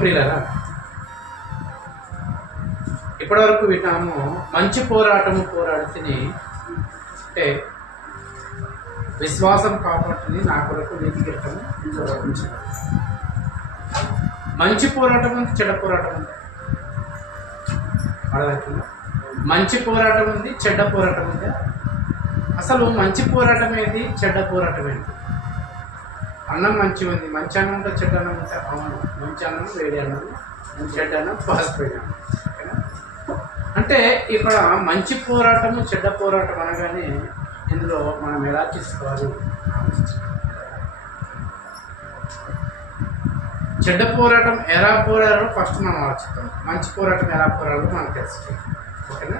ప్రియులారా, ఇప్పటివరకు విన్నాము మంచి పోరాటము పోరాడుతుని అంటే విశ్వాసం కాపాడుతుంది నా కొరకు నీతి కిరీటము ఉంచాడు. మంచి పోరాటం ఉంది, చెడ్డ పోరాటం ఉంది. అర్థమవుతుందా? మంచి పోరాటం ఉంది, చెడ్డ పోరాటం ఉంది. అసలు మంచి పోరాటం ఏంటి, చెడ్డ పోరాటం ఏంటి? అన్నం మంచి ఉంది, మంచి అన్నం ఉంటే చెడ్డ అన్నం ఉంటే అవును, మంచి అన్నం వేడి అన్నం, చెడ్డ అన్నం పాసిపోయిన అన్నం. అంటే ఇక్కడ మంచి పోరాటము చెడ్డ పోరాటం అనగానే ఇందులో మనం ఎలా చేసుకోవాలి? చెడ్డ పోరాటం ఎలా పోరాడో ఫస్ట్ మనం ఆలోచిస్తాం, మంచి పోరాటం ఎలా పోరాడో మనకు తెలుస్తుంది. ఓకేనా?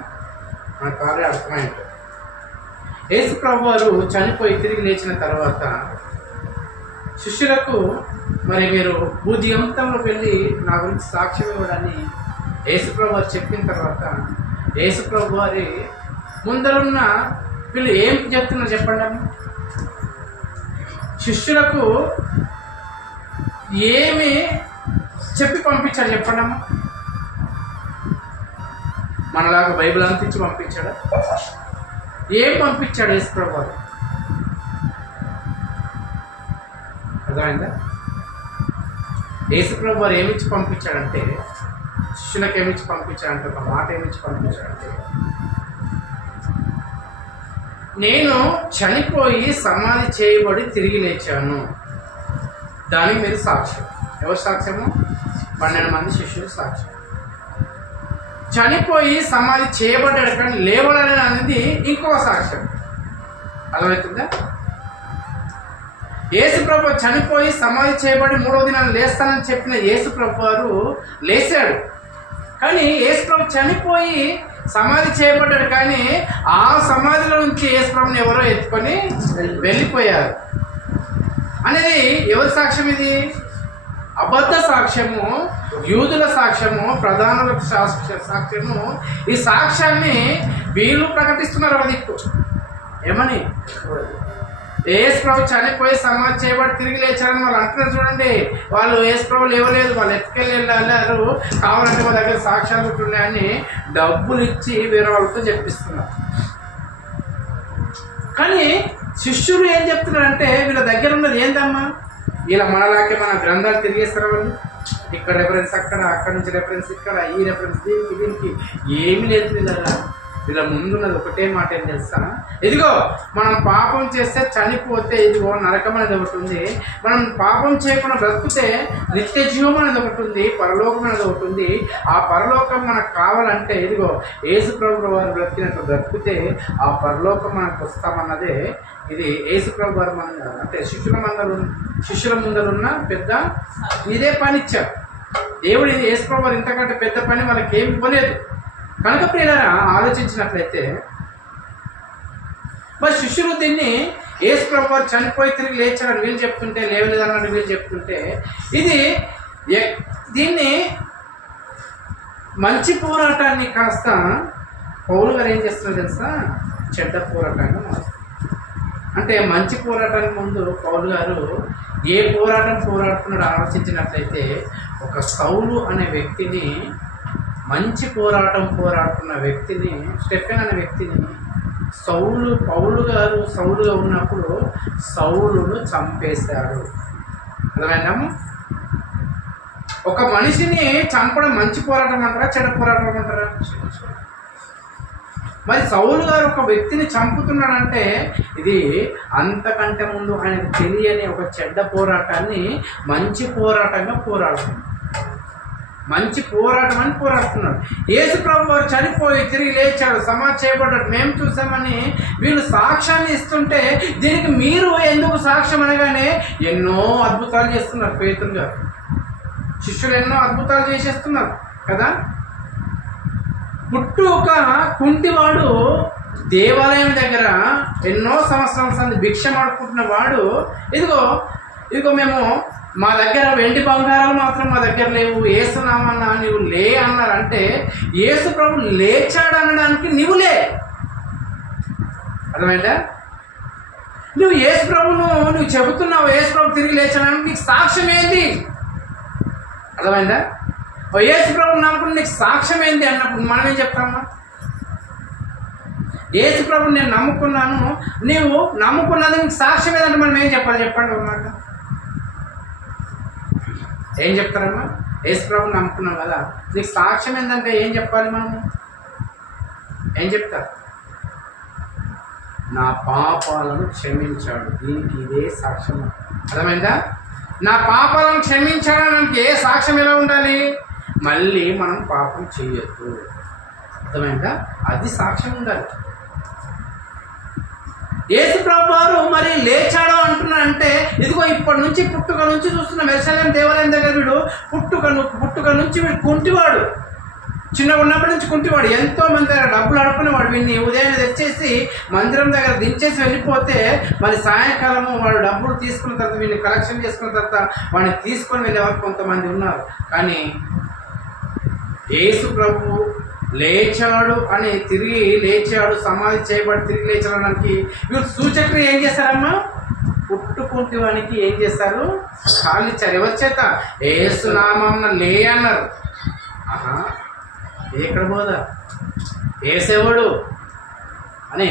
మనకు ఆల్రెడీ అర్థమైంది. యేసు ప్రభు వారు చనిపోయి తిరిగి లేచిన తర్వాత శిష్యులకు మరి మీరు భూదిగంతంలోకి వెళ్ళి నా గురించి సాక్ష్యం ఇవ్వడాన్ని యేసు ప్రభు వారు చెప్పిన తర్వాత యేసు ప్రభు వారి ముందరున్న వీళ్ళు ఏం చెప్తున్నారు చెప్పండి అమ్మ. శిష్యులకు ఏమి చెప్పి పంపించాడు చెప్పండి అమ్మ. మనలాగా బైబిల్ అంతించి పంపించాడా? ఏం పంపించాడు యేసు ప్రభు వారు? అర్థమైందా? యేసు ప్రభు వారు ఏమిచ్చి పంపించాడంటే, శిష్యులకు ఏమిచ్చి పంపించాడంటే, ఒక మాట ఏమిచ్చి పంపించాడంటే, నేను చనిపోయి సమాధి చేయబడి తిరిగి లేచాను, దానికి మీరు సాక్ష్యం. ఎవరు సాక్ష్యము? 12 మంది శిష్యులు సాక్ష్యం. చనిపోయి సమాధి చేయబడ్డాడు కానీ లేవడం అనేది ఇంకొక సాక్ష్యం. అర్థమవుతుందా? యేసు ప్రభు చనిపోయి సమాధి చేయబడి 3వ దినాన్ని లేస్తానని చెప్పిన యేసు ప్రభు వారు లేచాడు. కానీ యేసు ప్రభు చనిపోయి సమాధి చేయబడ్డాడు కానీ ఆ సమాధిలో నుంచి యేసు ప్రభుని ఎవరో ఎత్తుకొని వెళ్ళిపోయారు అనేది ఎవరి సాక్ష్యం? ఇది అబద్ధ సాక్ష్యము, యూదుల సాక్ష్యము, ప్రధానుల సాక్ష్యము. ఈ సాక్ష్యాన్ని వీళ్ళు ప్రకటిస్తున్నారు. ఒక దిక్కు ఏమని? యేసు ప్రభు చనిపోయి సమాధి చేయబడి తిరిగి లేచారని వాళ్ళు అంటున్నారు. చూడండి, వాళ్ళు యేసు ప్రభు లేవలేదు, వాళ్ళు ఎత్తుకెళ్ళి వెళ్ళారు, కావాలంటే వాళ్ళ దగ్గర సాక్ష్యాలు ఉన్నాయని డబ్బులు ఇచ్చి వేరే వాళ్ళతో చెప్పిస్తున్నారు. కానీ శిష్యులు ఏం చెప్తున్నారంటే, వీళ్ళ దగ్గర ఉన్నది ఏందమ్మా? ఇలా మనలాగే మన గ్రంథాలు తిరిగేస్తారు వాళ్ళు. ఇక్కడ రెఫరెన్స్ అక్కడ, అక్కడి నుంచి రెఫరెన్స్ ఇక్కడ, ఈ రెఫరెన్స్ దీనికి ఏమి లేదు. వీళ్ళ ముందున్నది ఒకటే మాట ఏం తెలుసా? ఇదిగో మనం పాపం చేస్తే చనిపోతే ఇదిగో నరకం అనేది ఒకటి ఉంది, మనం పాపం చేయకుండా బ్రతికితే నిత్య జీవం అనేది ఒకటి ఉంది, పరలోకం అనేది ఒకటి ఉంది. ఆ పరలోకం మనకు కావాలంటే ఇదిగో యేసు ప్రభు వారు బ్రతికినట్టు బ్రతికితే ఆ పరలోకం మనకు వస్తామన్నదే ఇది యేసు ప్రభు వారు మన అంటే శిష్యుల ముందరున్న పెద్ద ఇదే పని ఇచ్చారు దేవుడు. ఇది యేసు ప్రభు వారు ఇంతకంటే పెద్ద పని వాళ్ళకి ఏమి ఇవ్వలేదు. కనుక ప్రియులారా, ఆలోచించినట్లయితే మరి శిష్యులు దీన్ని యేసు ప్రభు వారు చనిపోయి తిరిగి లేచారని వీళ్ళు చెప్తుంటే, లేవలేదన్నట్టు వీళ్ళు చెప్తుంటే, ఇది దీన్ని మంచి పోరాటాన్ని కాస్త పౌలు గారు ఏం చేస్తున్నారు తెలుసా? చెడ్డ పోరాటంగా మారుస్తారు. అంటే మంచి పోరాటానికి ముందు పౌలు గారు ఏ పోరాటం పోరాడుతున్నాడో ఆలోచించినట్లయితే, ఒక సౌలు అనే వ్యక్తిని, మంచి పోరాటం పోరాడుతున్న వ్యక్తిని, స్టెఫెన్ అనే వ్యక్తిని పౌలు గారు సౌలుగా ఉన్నప్పుడు సౌలును చంపేశాడు. అర్థమైందమ్మా? ఒక మనిషిని చంపడం మంచి పోరాటం అంటారా, చెడ్డ పోరాటం అంటారా? మరి సౌలు గారు ఒక వ్యక్తిని చంపుతున్నాడంటే ఇది అంతకంటే ముందు ఆయనకు తెలియని ఒక చెడ్డ పోరాటాన్ని మంచి పోరాటంగా పోరాడుతున్నాడు. మంచి పోరాటం అని పోరాడుతున్నాడు. యేసు ప్రభు వారు చనిపోయి తిరిగి లేచాడు, సమాధి చేయబడ్డాడు, మేము చూసామని వీళ్ళు సాక్ష్యాన్ని ఇస్తుంటే, దీనికి మీరు ఎందుకు సాక్ష్యం అనగానే ఎన్నో అద్భుతాలు చేస్తున్నారు. పేతురు గారు, శిష్యులు ఎన్నో అద్భుతాలు చేసేస్తున్నారు కదా. పుట్టు ఒక కుంటివాడు దేవాలయం దగ్గర ఎన్నో సంవత్సరాల సంది భిక్ష ఆడుకుంటున్న వాడు, ఇదిగో మేము మా దగ్గర వెండి బంగారాలు మాత్రం మా దగ్గర లేవు, యేసునామన్నా నీవు లే అన్నారంటే, యేసు ప్రభు లేచాడు అనడానికి నీవు లే. అర్థమైందా? నువ్వు యేసు ప్రభును నువ్వు చెబుతున్నావు, యేసు ప్రభు తిరిగి లేచాడని నీకు సాక్ష్యం ఏంటి? అర్థమైందా? యేసు ప్రభుని నమ్ముకుని నీకు సాక్ష్యం ఏంటి అన్నప్పుడు మనం ఏం చెప్తామా? యేసు ప్రభుని నేను నమ్ముకున్నాను, నీవు నమ్ముకున్నందుకు నీకు సాక్ష్యం ఏదంటే మనం ఏం చెప్పాలి చెప్పండి అన్నమాట. ఏం చెప్తారమ్మా? యేసు ప్రభుని నమ్ముకున్నాం కదా, నీకు సాక్ష్యం ఏంటంటే ఏం చెప్పాలి మనము? ఏం చెప్తారు? నా పాపాలను క్షమించాడు, దీనికి ఇదే సాక్ష్యం. అర్థమైందా? నా పాపాలను క్షమించాడానికి ఏ సాక్ష్యం ఎలా ఉండాలి? మళ్ళీ మనం పాపం చేయొద్దు. అర్థమైందా? అది సాక్ష్యం ఉండాలి. యేసు ప్రభు వారు మరి లేచాడు అంటున్నారంటే, ఇదిగో ఇప్పటి నుంచి పుట్టుక నుంచి చూస్తున్న యెరూషలేము దేవాలయం దగ్గర వీడు పుట్టుక నుంచి వీడు కుంటివాడు, చిన్నగా ఉన్నప్పటి నుంచి కుంటివాడు, ఎంతో మంది దగ్గర డబ్బులు అడుక్కునేవాడు. వీడిని ఉదయం తెచ్చేసి మందిరం దగ్గర దించేసి వెళ్ళిపోతే మరి సాయంకాలము వాడు డబ్బులు తీసుకున్న తర్వాత వీడిని కలెక్షన్ చేసుకున్న తర్వాత వాడిని తీసుకొని వెళ్ళేవారు కొంతమంది ఉన్నారు. కానీ యేసు ప్రభు లేచాడు అని, తిరిగి లేచాడు, సమాధి చేయబడి తిరిగి లేచడానికి వీళ్ళు సూచకులు ఏం చేస్తారమ్మా? పుట్టుకుంటివానికి ఏం చేస్తారు? కాళ్ళు ఇచ్చారు. ఎవరి చేత? యేసు నామమున లే అన్నారు. ఆహా, ఎక్కడ పోదా? ఏసేవాడు అని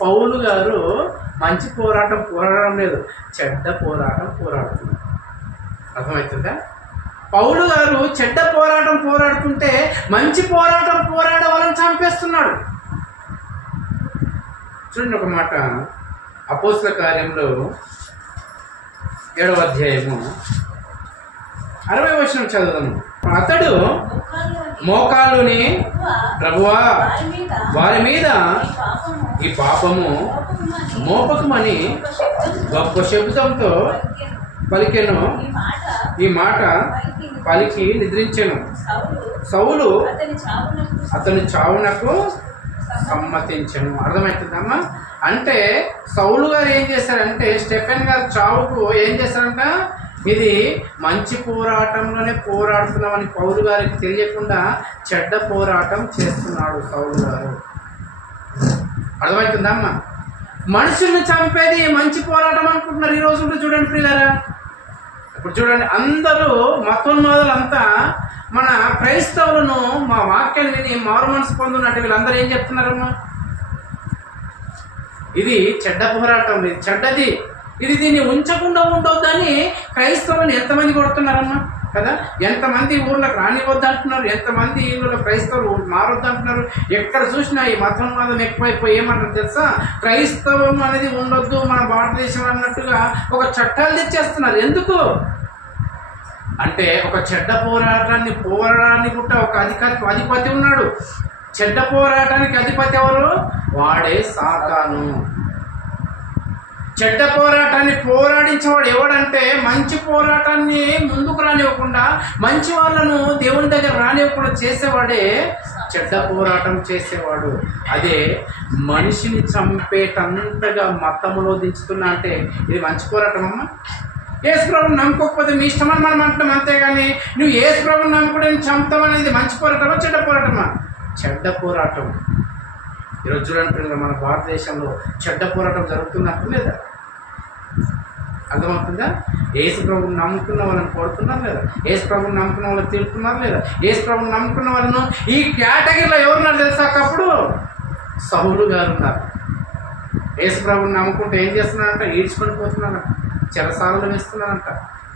పౌలు గారు మంచి పోరాటం పోరాడడం లేదు, చెడ్డ పోరాటం పోరాడుతున్నారు. అర్థమవుతుందా? పౌలు గారు చెడ్డ పోరాటం పోరాడుతుంటే మంచి పోరాటం పోరాడే వాళ్ళని చంపేస్తున్నాడు. చూడండి ఒక మాట, అపోస్తల కార్యంలో 7వ అధ్యాయము 60వ వచనం చదువుదాము. అతడు మోకాళ్ళుని, ప్రభువా వారి మీద ఈ పాపము మోపకమని గొప్ప శబ్దంతో పలికెను. ఈ మాట పలికి నిద్రించెను. సౌలు అతని చావునకు సమ్మతించెను. అర్థమవుతుందమ్మా? అంటే సౌలు గారు ఏం చేశారంటే, స్టెఫెన్ గారు చావుకు ఏం చేశారంట? ఇది మంచి పోరాటంలోనే పోరాడుతున్నామని పౌలు గారికి తెలియకుండా చెడ్డ పోరాటం చేస్తున్నాడు సౌలు గారు. అర్థమవుతుందమ్మా? మనుషుల్ని చంపేది మంచి పోరాటం అనుకుంటున్నారు ఈ రోజుల్లో. చూడండి పిల్లరా, ఇప్పుడు చూడండి, అందరూ మతోన్మాదులంతా మన క్రైస్తవులను మా వాక్యాలు విని మారు మనసు పొందున్నట్టు వీళ్ళందరూ ఏం చెప్తున్నారమ్మా? ఇది చెడ్డ పోరాటం, ఇది చెడ్డది, ఇది దీన్ని ఉంచకుండా ఉండొద్దని క్రైస్తవులను ఎంతమంది కొడుతున్నారమ్మా కదా? ఎంతమంది ఊర్లకు రానివద్దు అంటున్నారు, ఎంతమంది ఊళ్ళో క్రైస్తవులు మారొద్దు అంటున్నారు. ఎక్కడ చూసినా ఈ మతోన్మాదం ఎక్కువైపోయి ఏమంటారు తెలుసా? క్రైస్తవం అనేది ఉండొద్దు మన భారతదేశం అన్నట్టుగా ఒక చట్టాలు తెచ్చేస్తున్నారు. ఎందుకు అంటే ఒక చెడ్డ పోరాటాన్ని పోరాడానికి కూడా ఒక అధిపతి ఉన్నాడు. చెడ్డ పోరాటానికి అధిపతి ఎవరు? వాడే సాతాను. చెడ్డ పోరాటాన్ని పోరాడించేవాడు ఎవడంటే, మంచి పోరాటాన్ని ముందుకు రానివ్వకుండా, మంచి వాళ్ళను దేవుని దగ్గర రానివ్వకుండా చేసేవాడే చెడ్డ పోరాటం చేసేవాడు. అదే మనిషిని చంపేటంతగా మతములో దించుతున్నా అంటే ఇది మంచి పోరాటం అమ్మా? యేసు ప్రభువుని నమ్ముకోకపోతే మీ ఇష్టమని మనం అంటున్నాం, అంతేగాని నువ్వు యేసు ప్రభువుని నమ్ముకుంటే చంపుతామనేది మంచి పోరాటమా చెడ్డ పోరాటమా? చెడ్డ పోరాటం. ఈరోజు చూడండి మన భారతదేశంలో చెడ్డ పోరాటం జరుగుతున్నట్టు లేదా? అర్థమవుతుందా? యేసు ప్రభువుని నమ్ముకున్న వాళ్ళని కొడుతున్నారు లేదా? యేసు ప్రభువుని నమ్ముకున్న వాళ్ళని తిడుతున్నారు లేదా? యేసు ప్రభువుని నమ్ముకున్న వాళ్ళను ఈ కేటగిరీలో ఎవరున్నారు తెలుసా? ఒకప్పుడు సౌలు గారు ఉన్నారు. యేసు ప్రభువుని నమ్ముకుంటే ఏం చేస్తున్నారంట? ఈడ్చుకొని పోతున్నారంట, చెరసాలలో వేస్తున్నారంట,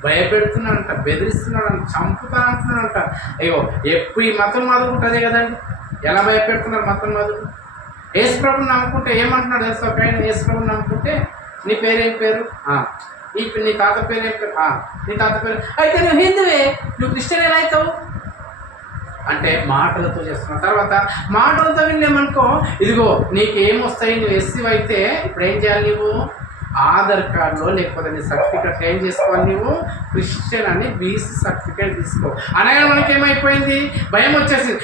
భయపెడుతున్నారంట, బెదిరిస్తున్నారంట, చంపుతానంటున్నారంట. అయ్యో, ఎప్పుడు ఈ మతం మాదుకుంటుందే కదండి. ఎలా భయపెడుతున్నారు మతం మాదులు? యేసు ప్రభువుని నమ్ముకుంటే ఏమంటున్నాడు తెలుసా? ఒక ఆయన యేసు ప్రభువుని నమ్ముకుంటే నీ పేరేం పేరు? నీ తాత పేరేం పేరు? నీ తాత పేరు అయితే నువ్వు హిందువే, నువ్వు క్రిస్టియన్ ఎలా అవుతావు అంటే మాటలతో చేస్తున్నావు. తర్వాత మాటలతో వినేమనుకో, ఇదిగో నీకేమొస్తాయి, నువ్వు ఎస్సీ అయితే ఇప్పుడు ఏం చేయాలి? నువ్వు ఆధార్ కార్డులో లేకపోతే నీ సర్టిఫికెట్ ఏం చేసుకోవాలి? నువ్వు క్రిస్టియన్ అని బీసీ సర్టిఫికేట్ తీసుకో అనగా మనకి ఏమైపోయింది? భయం వచ్చేసింది.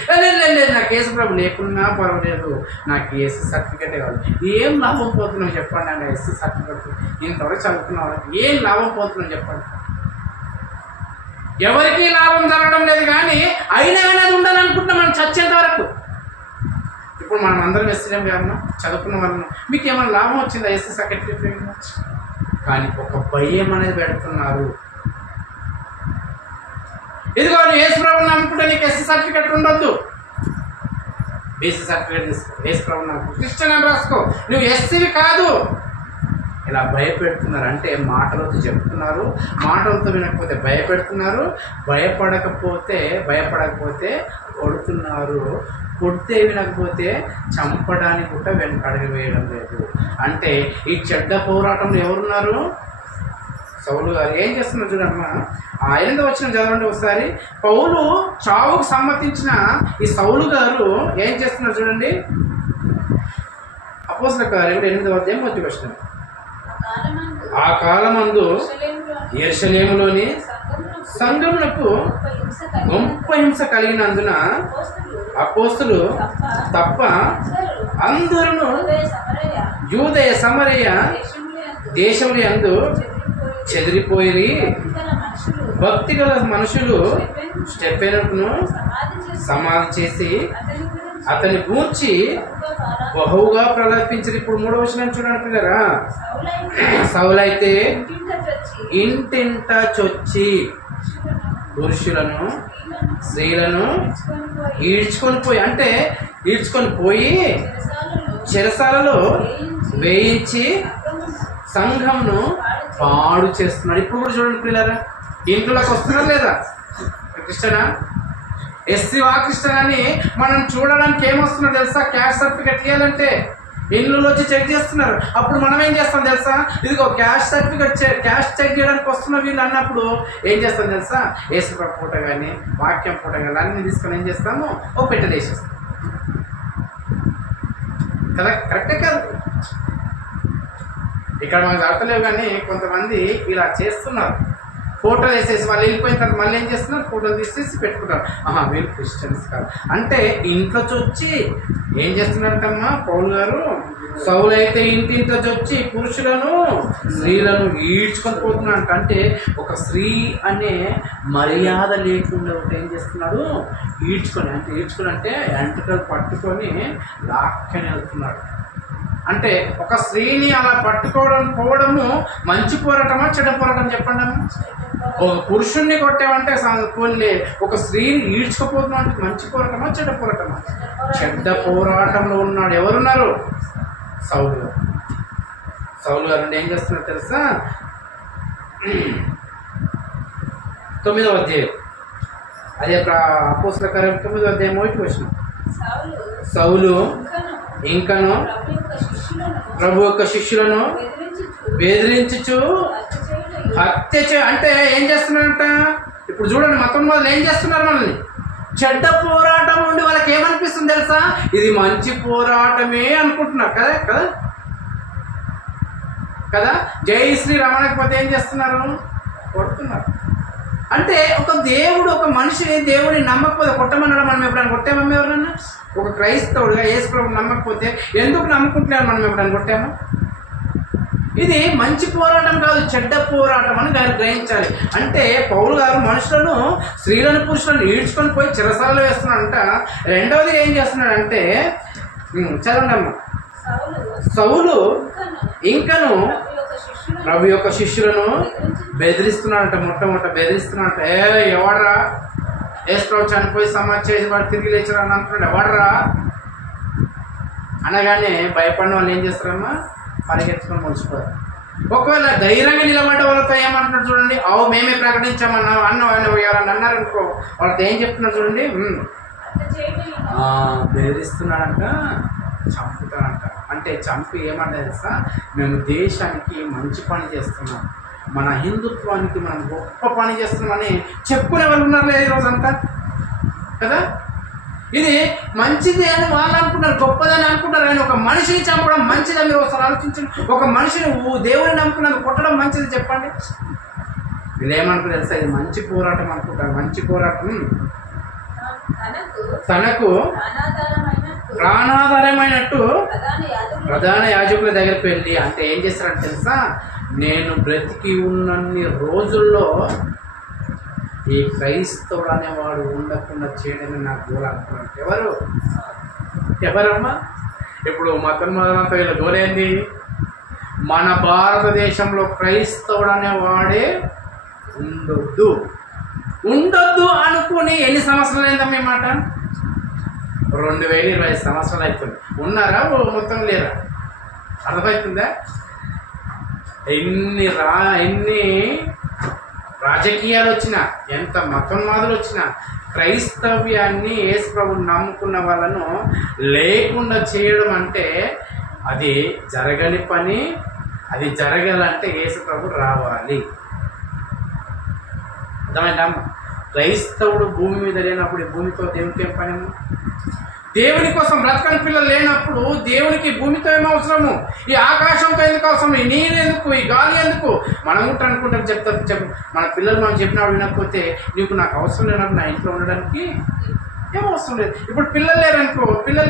లేదు నాకు యేసు ప్రభు లేకున్నా పర్వాలేదు, నాకు ఎస్సీ సర్టిఫికేటే కావాలి. ఏం లాభం పోతున్నాం చెప్పండి అన్న? ఎస్సీ సర్టిఫికేట్ ఇంతవరకు చదువుకున్న వాళ్ళకి ఏం లాభం పోతున్నాం చెప్పండి? ఎవరికి లాభం జరగడం లేదు. కానీ అయినా అనేది ఉండాలనుకుంటున్నాం మనం చచ్చేంత వరకు. ఇప్పుడు మనం అందరం ఎస్సీఎం కాదన్నా, చదువుకున్న వాళ్ళను మీకు ఏమైనా లాభం వచ్చిందా ఎస్సీ సర్టిఫికేట్? కానీ ఒక భయం అనేది పెడుతున్నారు. ఇదిగో నువ్వు యేసు ప్రభువుని నమ్ముకుంటే నీకు ఎస్సీ సర్టిఫికెట్ ఉండొద్దు, బీసీ సర్టిఫికేట్ తీసుకో, యేసు ప్రభువుని నమ్ముకో, క్రిస్టియన్ అని రాసుకో, నువ్వు ఎస్సీవి కాదు. ఇలా భయపెడుతున్నారు. అంటే మాటలతో చెప్తున్నారు, మాటలతో వినకపోతే భయపెడుతున్నారు, భయపడకపోతే కొడుతున్నారు, కొడితే వినకపోతే చంపడానికి కూడా వెనకడుగు వేయడం లేదు. అంటే ఈ చెడ్డ పోరాటంలో ఎవరున్నారు? సౌలు గారు ఏం చేస్తున్నారు చూడమ్మా. 8వ వచనం చదవండి ఒకసారి. పౌలు చావుకు సమ్మతించిన ఈ సౌలు గారు ఏం చేస్తున్నారు చూడండి. అపోస్తలుల కార్యములు 8వ అధ్యాయం 1వ వచనం. ఆ కాలమందు యెరూషలేములోని సంఘమునకు గొప్ప హింస కలిగినందున అపోస్తలు తప్ప అందరూ యూదయ సమరయ దేశముల యందు చెదిరిపోయి భక్తి గల మనుషులు స్టెఫెనును సమాధి చేసి అతని గూర్చి బహుగా ప్రలాపించారు. ఇప్పుడు 3వ వచనం చూడండి పిల్లరా. సౌలైతే ఇంటింట చొచ్చి పురుషులను స్త్రీలను ఈడ్చుకొని పోయి, అంటే ఈడ్చుకొని పోయి చెరసాలలో వేయించి సంఘంను పాడు చేస్తున్నాడు. ఇప్పుడు కూడా చూడండి పిల్లరా, ఇంట్లోకి వస్తున్నారు లేదా? క్రిస్టియనా, ఎస్సీ క్రిస్టియన్ అని మనం చూడడానికి ఏమొస్తున్నారు తెలుసా? క్యాస్ట్ సర్టిఫికెట్ ఇవ్వాలంటే ఇండ్లలో వచ్చి చెక్ చేస్తున్నారు. అప్పుడు మనం ఏం చేస్తాం తెలుసా? ఇదిగో క్యాస్ట్ సర్టిఫికెట్ క్యాస్ట్ చెక్ చేయడానికి వస్తున్న వీళ్ళు అన్నప్పుడు ఏం చేస్తాం తెలుసా? యేసు ఫోటో కానీ వాక్యం ఫోటో కానీ అన్ని తీసుకొని ఏం చేస్తాము? ఓ పెట్టెలు వేసేస్తాం కదా. కరెక్టే కాదు, ఇక్కడ మనకు అర్థలేవు. కానీ కొంతమంది ఇలా చేస్తున్నారు. ఫోటోలు వేసేసి వాళ్ళు వెళ్ళిపోయిన తర్వాత మళ్ళీ ఏం చేస్తున్నారు? ఫోటోలు తీసేసి పెట్టుకుంటారు. వీళ్ళు క్రిస్టియన్స్ కాదు అంటే ఇంట్లో చొచ్చి ఏం చేస్తున్నారంటమ్మా పౌలు గారు? సౌలు అయితే ఇంటింట్లో చొచ్చి పురుషులను స్త్రీలను ఈడ్చుకొని పోతున్నాడు. అంటే ఒక స్త్రీ అనే మర్యాద లేకుండా ఒకటి ఏం చేస్తున్నాడు? ఈడ్చుకొని అంటే ఎంట్రుకలు పట్టుకొని లాక్కని వెళ్తున్నాడు. అంటే ఒక స్త్రీని అలా పోవడము మంచి పోరాటమా చెడ్డ పోరాటం చెప్పండి అమ్మ? ఒక పురుషుణ్ణి కొట్టామంటే కొన్ని, ఒక స్త్రీని ఈడ్చుకుపోతున్నాం అంటే మంచి పోరాటమా చెడ్డ పోరాటమా? చెడ్డ పోరాటంలో ఉన్నాడు. ఎవరున్నారు? సౌలు గారు. సౌలు గారు ఏం చేస్తున్నారు తెలుసా? 9వ అధ్యాయం, అదే అపోస్తలుల కార్యములు 9వ అధ్యాయం 1వ వచనం. సౌలు ఇంకను ప్రభు యొక్క శిష్యులను బెదిరించుచు హత్య అంటే ఏం చేస్తున్నారంట? ఇప్పుడు చూడండి, మతం మొదలు ఏం చేస్తున్నారు? మనల్ని చెడ్డ పోరాటం ఉండి వాళ్ళకి ఏమనిపిస్తుంది తెలుసా? ఇది మంచి పోరాటమే అనుకుంటున్నారు కదా కదా కదా. జై శ్రీరామనకపోతే ఏం చేస్తున్నారు? కొడుతున్నారు. అంటే ఒక దేవుడు, ఒక మనిషి దేవుడిని నమ్మకపోతే కొట్టమన్నాడు. మనం ఎప్పుడైనా కొట్టామా? ఎవరన్నా ఒక క్రైస్తవుడుగా యేసు ప్రభువుని నమ్మకపోతే ఎందుకు నమ్ముకుంటున్నారు? మనం ఎప్పుడైనా కొట్టామా? ఇది మంచి పోరాటం కాదు, చెడ్డ పోరాటం అని గ్రహించాలి. అంటే పౌలు గారు మనుషులను, స్త్రీలను, పురుషులను ఈడ్చుకొని పోయి చెరసాలలో వేస్తున్నాడంట. రెండవది ఏం చేస్తున్నాడంటే, చదవండి అమ్మ. సౌలు ఇంకను ప్రభు యొక్క శిష్యులను బెదిరిస్తున్నాడంట. మొట్టమొదట బెదిరిస్తున్నాడంట. ఎవడరా యేసు ప్రభు చనిపోయి సమాధి చేసి వాడు తిరిగి లేచరా అని అంటున్నాడు. ఎవడరా అనగానే భయపడిన వాళ్ళు ఏం చేస్తారమ్మా? పరిగెత్తుకొని ముగిసిపోతారు. ఒకవేళ ధైర్యంగా నిలబడ్డ వాళ్ళతో ఏమంటున్నారు చూడండి. మేమే ప్రకటించామన్నా ఎవరన్నా అన్నారనుకో, వాళ్ళతో ఏం చెప్తున్నారు చూడండి. బెదిరిస్తున్నాడంట, చంపుతాడంట. అంటే చంపి ఏమంటే తెలుసా? మేము దేశానికి మంచి పని చేస్తున్నాం, మన హిందుత్వానికి మనం గొప్ప పని చేస్తున్నామని చెప్పుకునే వాళ్ళు ఉన్నారు లేదు ఈరోజంతా కదా. ఇది మంచిది అని వాళ్ళు అనుకుంటారు, గొప్పదని అనుకుంటారు. కానీ ఒక మనిషిని చంపడం మంచిదని మీరు ఒకసారి ఆలోచించండి. ఒక మనిషిని దేవుడిని నమ్ముకున్నందుకు కొట్టడం మంచిది చెప్పండి. వీళ్ళు ఏమనుకుంటారు తెలుసా? ఇది మంచి పోరాటం అనుకుంటారు. మంచి పోరాటం తనకు ప్రాణాధారమైనట్టు ప్రధాన యాజకుల దగ్గరికి వెళ్ళి అంటే ఏం చేస్తారంటే తెలుసా? నేను బ్రతికి ఉన్నన్ని రోజుల్లో ఈ క్రైస్తవుడు అనేవాడు ఉండకుండా చేయడమే నాకు గోల్ అనుకున్నాడు. ఎవరమ్మా? ఇప్పుడు మతం మొదలంతా వీళ్ళ గోలేంది? మన భారతదేశంలో క్రైస్తవుడు అనేవాడే ఉండొద్దు. ఉండొద్దు అనుకుని ఎన్ని సంవత్సరాలు అయిందమ్మా ఈ మాట? 2020 సంవత్సరాలు అవుతుంది. ఉన్నారా మొత్తం లేరా? అర్థమవుతుందా? ఎన్ని రాజకీయాలు వచ్చినా, ఎంత మతోన్మాదులు వచ్చినా, క్రైస్తవ్యాన్ని యేసు ప్రభువుని నమ్ముకున్న వాళ్ళను లేకుండా చేయడం అంటే అది జరగని పని. అది జరగాలంటే యేసు ప్రభు రావాలి. అర్థమైందమ్మా? క్రైస్తవుడు భూమి మీద లేనప్పుడు ఈ భూమితో దేవునికి ఏం పని? దేవుని కోసం బ్రతకని పిల్లలు లేనప్పుడు దేవునికి భూమితో ఏం అవసరము? ఈ ఆకాశంతో ఎందుకు అవసరం? ఈ నీరు ఎందుకు? ఈ గాలి ఎందుకు? మనం ఉంటే అనుకుంటాం, చెప్తారు మన పిల్లలు మనం చెప్పినప్పుడు వినకపోతే నీకు నాకు అవసరం లేనప్పుడు నా ఇంట్లో ఉండడానికి ఏం అవసరం లేదు. ఇప్పుడు పిల్లలు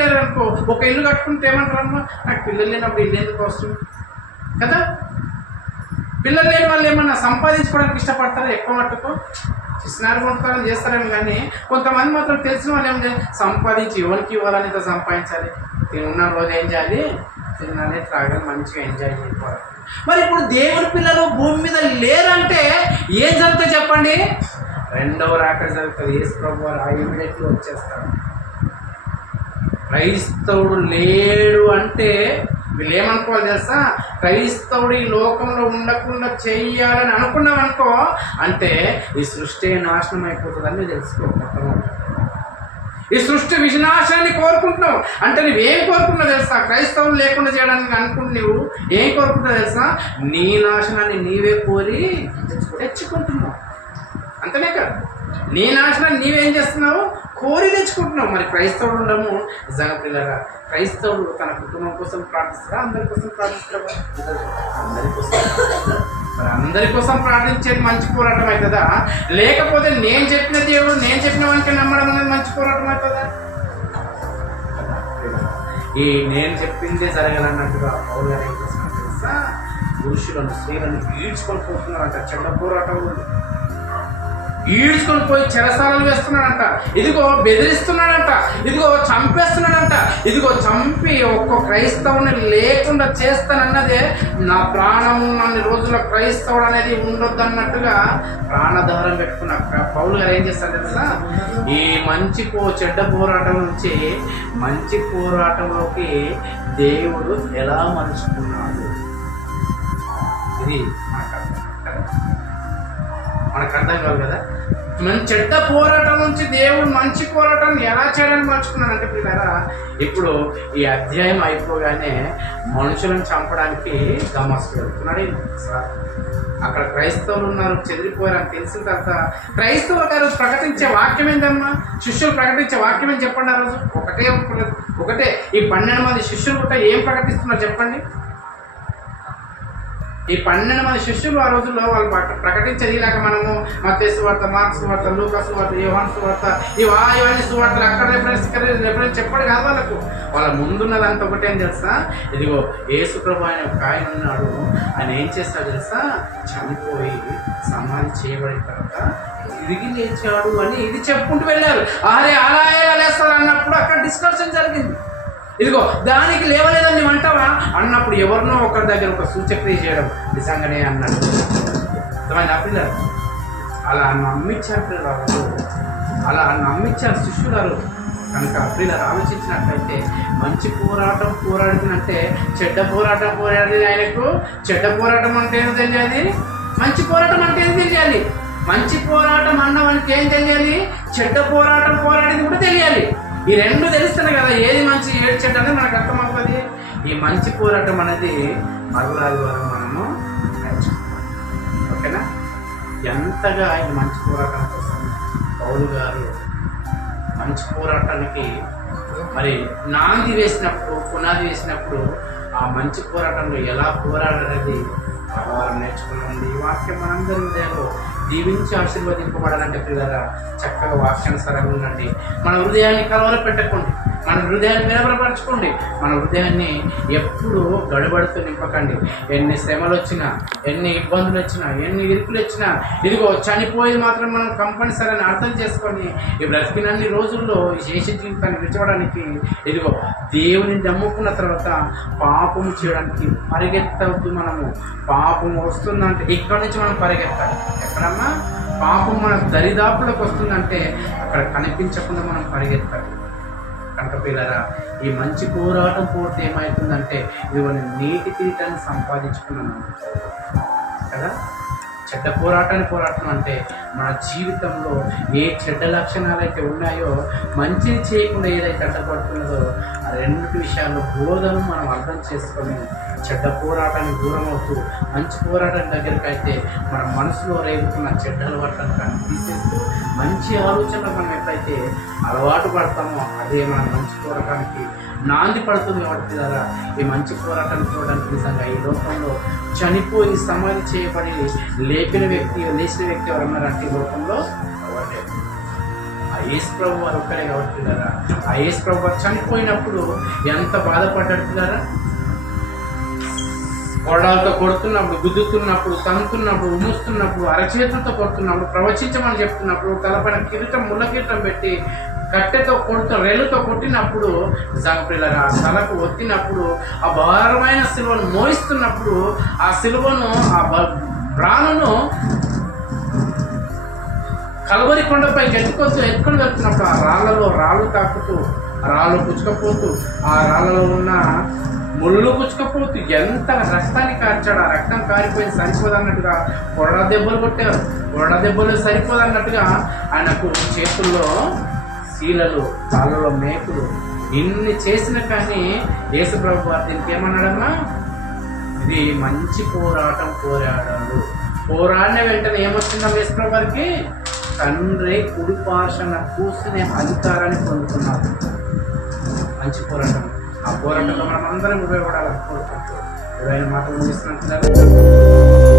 లేరనుకో ఒక ఇల్లు కట్టుకుంటే ఏమంటారమ్మా? నాకు పిల్లలు లేనప్పుడు ఇల్లు ఎందుకు అవసరం కదా? పిల్లలు లేని వాళ్ళు ఏమన్నా సంపాదించుకోవడానికి ఇష్టపడతారా? ఎక్కువ మట్టుకు చిన్నారు కొంతకాలం చేస్తారేమో, కానీ కొంతమంది మాత్రం తెలిసిన వాళ్ళు ఏం చేయాలి? సంపాదించి ఎవరికి ఇవ్వాలని ఇంత సంపాదించాలి, తిన్న రోజు ఏం చేయాలి? తినాలి, త్రాగాలి, మంచిగా ఎంజాయ్ చేసుకోవాలి. మరి ఇప్పుడు దేవుని పిల్లలు భూమి మీద లేరంటే ఏం జరుగుతుంది చెప్పండి? రెండవ రాకడ జరుగుతుంది. యేసు ప్రభు వారు ఇమ్మీడియట్లీ వచ్చేస్తారు. క్రైస్తవుడు లేడు అంటే వీళ్ళు ఏమనుకోవాలి తెలుసా? క్రైస్తవుడు ఈ లోకంలో ఉండకుండా చెయ్యాలని అనుకున్నాం అనుకో, అంటే ఈ సృష్టి నాశనం అయిపోతుందని తెలుసుకో. ఈ సృష్టి వినాశాన్ని కోరుకుంటున్నావు అంటే నువ్వేం కోరుకున్నావు తెలుసా? క్రైస్తవులు లేకుండా చేయడానికి అనుకుంటు నువ్వు ఏం కోరుకుంటావు తెలుసా? నీ నాశనాన్ని నీవే కోరి తెచ్చుకుంటున్నావు. అంతనే కదా, నీ నాశనాన్ని నీవేం చేస్తున్నావు? కోరి తెచ్చుకుంటున్నావు. మరి క్రైస్తవుడు ఉండము నిజంగా పిల్లగా. క్రైస్తవుడు తన కుటుంబం కోసం ప్రార్థిస్తారా? అందరి కోసం ప్రార్థిస్తారా? అందరి కోసం ప్రార్థించేది మంచి పోరాటం అవుతుందా? లేకపోతే నేను చెప్పిన దేవుడు నేను చెప్పిన వానికి నమ్మడం అనేది మంచి పోరాటం అవుతుందా? ఈ నేను చెప్పిందే జరగాలన్నట్టుగా పౌలు గారు ఏం చేస్తున్నారు తెలుసా? పురుషులను స్త్రీలను ఈడ్చుకొని పోతున్నారంట. చెడ్డ పోరాటం ఈడ్చుకొని పోయి చెరసాలను వేస్తున్నాడంట. ఇదిగో బెదిరిస్తున్నాడంట. ఇదిగో చంపేస్తున్నాడంట. ఇదిగో చంపి ఒక్క క్రైస్తవుని లేకుండా చేస్తానన్నదే నా ప్రాణము అన్ని రోజుల క్రైస్తవుడు అనేది ఉండొద్దు అన్నట్టుగా ప్రాణధారం పెట్టుకున్న పౌలు గారు ఏం చేస్తారు తెలుసా? ఈ చెడ్డ పోరాటం నుంచి మంచి పోరాటంలోకి దేవుడు ఎలా మలుచుకున్నాడు, ఇది మనకు అర్థం కాదు కదా. చెడ్డ పోరాటం నుంచి దేవుడు మంచి పోరాటాన్ని ఎలా చేయడానికి మలుచుకున్నాడంటే పిల్లరా, ఇప్పుడు ఈ అధ్యాయం అయిపోగానే మనుషులను చంపడానికి దమస్కు వెళ్తున్నాడు. అక్కడ క్రైస్తవులు ఉన్నారు, చెదిరిపోయారని తెలిసిన తర్వాత క్రైస్తవుల గారు ప్రకటించే వాక్యం ఏంటమ్మా? శిష్యులు ప్రకటించే వాక్యం ఏం చెప్పండి? ఆ రోజు ఒకటే ఈ 12 మంది శిష్యులు కూడా ఏం ప్రకటిస్తున్నారు చెప్పండి? ఈ 12 మంది శిష్యులు ఆ రోజుల్లో వాళ్ళు ప్రకటించేది ఇలాగ మనము మత్తయి సువార్త, మార్కు సువార్త, లూకా సువార్త, యోహాను సువార్త, ఇవన్నీ సువార్తలు అక్కడ రెఫరెన్స్ చెప్పాడు కాదు వాళ్ళకు. వాళ్ళ ముందున్నదంతా ఒకటేం తెలుసా? ఇదిగో యేసు ప్రభు ఆయన ఉన్నాడు, ఆయన ఏం చేస్తాడు తెలుసా? చనిపోయి సమాధి చేయబడిన తర్వాత తిరిగి లేచాడు అని ఇది చెప్పుకుంటూ వెళ్ళారు. అరే అలా ఎలా లేస్తారు అన్నప్పుడు అక్కడ డిస్కషన్ జరిగింది. ఇదిగో దానికి లేవలేదని అంటావా అన్నప్పుడు ఎవరినో ఒకరి దగ్గర ఒక సూచక్రియ చేయడం నిజంగానే అన్నాడు. పిల్లలు అలా నమ్మించారు. పిల్లలు అలా నమ్మించారు శిష్యులు గారు. కనుక పిల్లలు ఆలోచించినట్లయితే మంచి పోరాటం పోరాడుతుందంటే చెడ్డ పోరాటం పోరాడేది ఆయనకు. చెడ్డ పోరాటం అంటే ఏదో తెలియాలి, మంచి పోరాటం అంటే ఏది తెలియాలి. మంచి పోరాటం అన్నవానికి ఏం తెలియాలి? చెడ్డ పోరాటం పోరాడేది కూడా తెలియాలి. ఈ రెండు తెలుస్తున్నాయి కదా, ఏది మంచి ఏది చెడ్డ అనేది మనకు అర్థమవుతుంది. ఈ మంచి పోరాటం అనేది మరులాది ద్వారా మనము నేర్చుకుంటాం. ఓకేనా? ఎంతగా ఆయన మంచి పోరాటం కోసం పౌలు గారు మంచి పోరాటానికి మరి నాంది వేసినప్పుడు, పునాది వేసినప్పుడు ఆ మంచి పోరాటంలో ఎలా పోరాడనేది వారు నేర్చుకున్నది. ఈ వాక్యం మనందరి హృదయంలో దీవించి ఆశీర్వదింపబడాలంటే పిల్లరా చక్కగా వాక్యానుసారంగా ఉండండి. మన హృదయాన్ని కలవర పెట్టకండి, మన హృదయాన్ని నిలబరపరచుకోండి. మన హృదయాన్ని ఎప్పుడు గడుబడుతూ నింపకండి. ఎన్ని శ్రమలు వచ్చినా, ఎన్ని ఇబ్బందులు వచ్చినా, ఎన్ని ఇరుకులు వచ్చినా, ఇదిగో చనిపోయేది మాత్రం మనం కంపల్సరీ అని అర్థం చేసుకొని ఈ బ్రతికినన్ని రోజుల్లో శేష జీవితాన్ని విడిచడానికి ఇదిగో దేవుని నమ్ముకున్న తర్వాత పాపము చేయడానికి పరిగెత్తవద్దు. మనము పాపం వస్తుందంటే ఇక్కడి నుంచి మనం పరిగెత్తాలి. ఎక్కడమ్మా? పాపం మన దరిదాపులకు వస్తుందంటే అక్కడ కనిపించకుండా మనం పరిగెత్తాలి. కనుక పిల్లరా, ఈ మంచి పోరాటం పోతే ఏమవుతుందంటే ఇవన్నీ నీటి కిరీటాన్ని సంపాదించుకున్నాను కదా. చెడ్డ పోరాటం అంటే మన జీవితంలో ఏ చెడ్డ లక్షణాలు అయితే ఉన్నాయో, మంచిని చేయకుండా ఏదైతే అడ్డపడుతున్నదో ఆ రెండు విషయాల్లో బోధను మనం అర్థం చేసుకొని చెడ్డ పోరాటానికి దూరం అవుతూ మంచి పోరాటం దగ్గరికి అయితే మన మనసులో రేగుతున్న చెడ్డ అలవాట్లను కానీ తీసేస్తూ మంచి ఆలోచనలు మనం ఎప్పుడైతే అలవాటు పడతామో అదే మన మంచి పోరాటానికి నాంది పడుతుంది. కాబట్టి ద్వారా ఈ మంచి పోరాటాన్ని చూడడానికి నిజంగా ఈ లోకంలో చనిపోయి సమాధి చేయబడి లేచిన వ్యక్తి ఎవరన్నారంటే ఈ లోకంలో ఎవరే? ఆ యేసు ప్రభు వారు ఒక్కరే. కాబట్టి కదా ఆ యేసు ప్రభు వారు చనిపోయినప్పుడు ఎంత బాధపడ్డారు. గొడవలతో కొడుతున్నప్పుడు, గుద్దుతున్నప్పుడు, తంతున్నప్పుడు, ఉమ్ముస్తున్నప్పుడు, అరచేతులతో కొడుతున్నప్పుడు, ప్రవచించమని చెప్తున్నప్పుడు, తలపైన కిరీటం ముళ్ళ కిరీటం పెట్టి కట్టెతో రెల్లుతో కొట్టినప్పుడు, నిజంగా ఆ తలకు ఒత్తినప్పుడు, ఆ భారమైన సిలువను మోయిస్తున్నప్పుడు, ఆ సిలువను ఆ ప్రాణును కల్వరి కొండపై ఎత్తుకొని వెళ్తున్నప్పుడు ఆ రాళ్లలో రాళ్ళు తాకుతూ, రాళ్ళు పుచ్చుకపోతూ, ఆ రాళ్లలో ఉన్న ముళ్ళు పుచ్చుకపోతూ ఎంత రక్తాన్ని కార్చాడు. ఆ రక్తం కారిపోయి సరిపోదన్నట్టుగా కొరడా దెబ్బలు కొట్టారు. కొరడా దెబ్బలు సరిపోదన్నట్టుగా ఆయనకు చేతుల్లో శీలలు, కాళ్ళలో మేకులు, ఇన్ని చేసిన కానీ యేసు ప్రభు వారు దీనికి ఏమన్నాడమ్మా? ఇది మంచి పోరాటం పోరాడాడు. పోరాడిన వెంటనే ఏమొచ్చిందమ్మా యేసు ప్రభు వారికి? తండ్రి కుడి పార్శ్వన కూర్చునే అధికారాన్ని పొందుతున్నారు. మంచి పోరాటం. ఆ పోరాటంలో మనం అందరం ఉపయోగపడాలని కోరుకుంటూ ఏదైనా మాటలు ముగిస్తున్నట్టున్నారు.